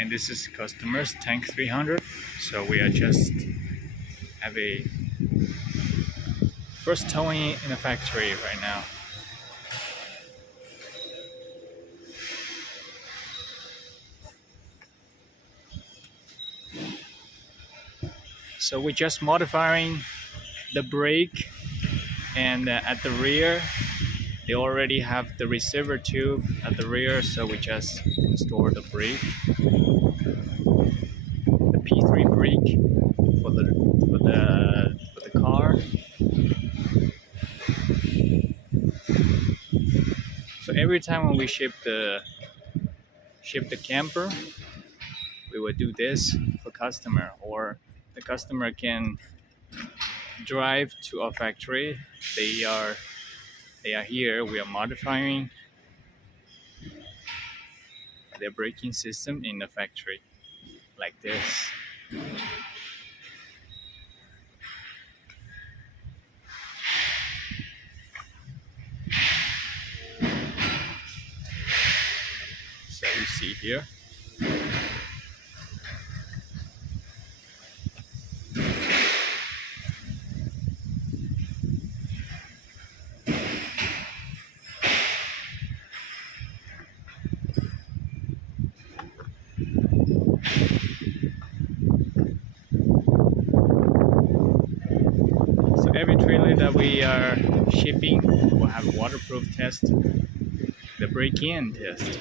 and this is customer's tank 300. So we are just have a first towing in the factory right now. So we're just modifying the brake, and at the rear they already have the receiver tube at the rear, so we just install the brake, the P3 brake for the car. So every time when we ship the camper, we will do this for customer, or the customer can drive to our factory. They are here. We are modifying their braking system in the factory like this. So you see here. So every trailer that we are shipping will have a waterproof test, the break-in test.